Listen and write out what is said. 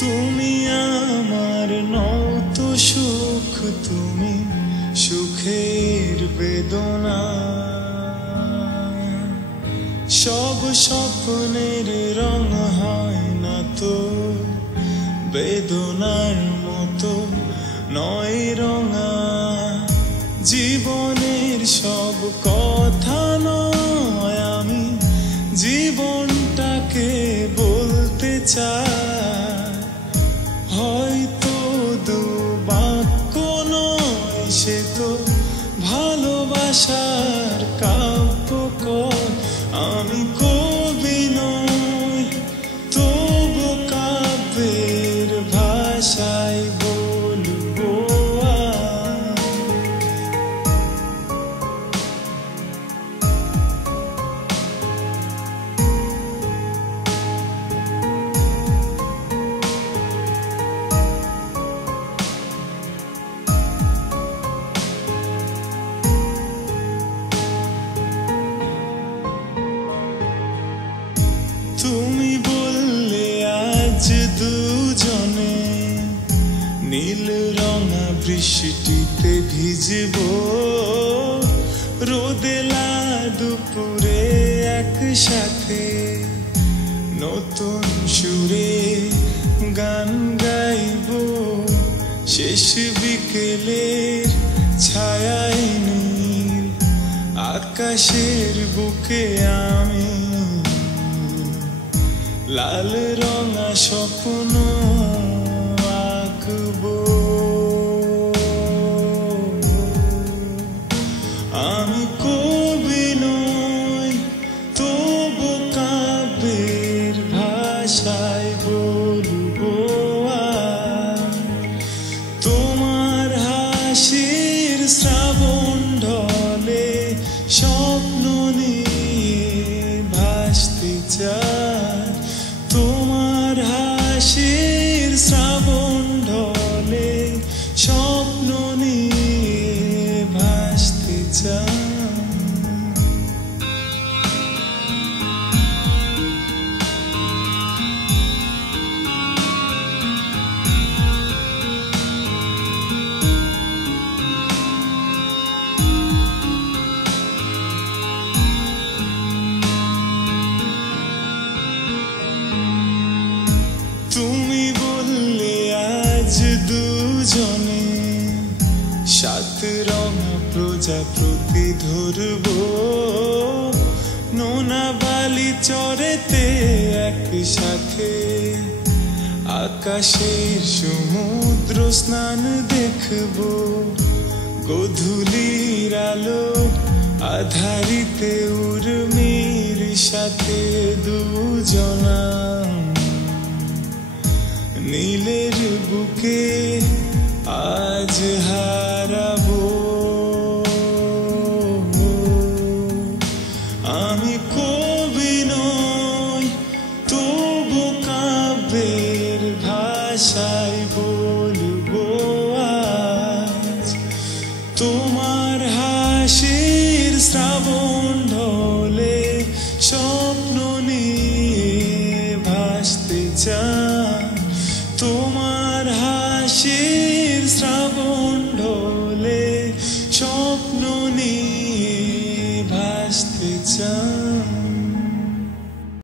তুমি আমার নত সুখ, তুমি সুখের বেদনা। সব স্বপ্নের রং হয় না তো বেদনার মতো নয় রঙা। জীবনের সব কথা নয়, আমি জীবনটাকে বলতে চাই। হয়তো দু বাক্য নয়, সে তো ভালোবাসার কাব্য কয়। আমি কবি নই, তবু কাব্যের ভাষায় বলবো তুমি বললে আজ দুজনে নীল রঙা বৃষ্টিতে ভিজব, রোদেলা দুপুরে একসাথে নতুন সুরে গান গাইব। শেষ বিকেলের ছায়ায় নীল আকাশের বুকে আমি লাল রঙা স্বপ্ন আঁকবো। আমি কবি নই, তবু কাব্যের ভাষায় বলবো তোমার হাসির শ্রাবণ ঢলে স্বপ্ন নিয়ে ভাসতে চাই। তোমার হাসির শ্রাবণ ঢলে স্বপ্ন নিয়ে ভাসতে চাই। তুমি বললে আজ দুজনে সাত রঙা প্রজাপতি ধরব, নোনা বালি চরেতে একসাথে আকাশের সমুদ্র স্নান দেখব। গধূলির আলো আধারিতে উর্মির সাথে দুজনা নীলের বুকে আজ হারাবো। আমি কবি নই, তবু কাব্যের ভাষায় বলবো আজ তোমার হাসির শ্রাবণ ঢলে স্বপ্ন নিয়ে ভাসতে চাই।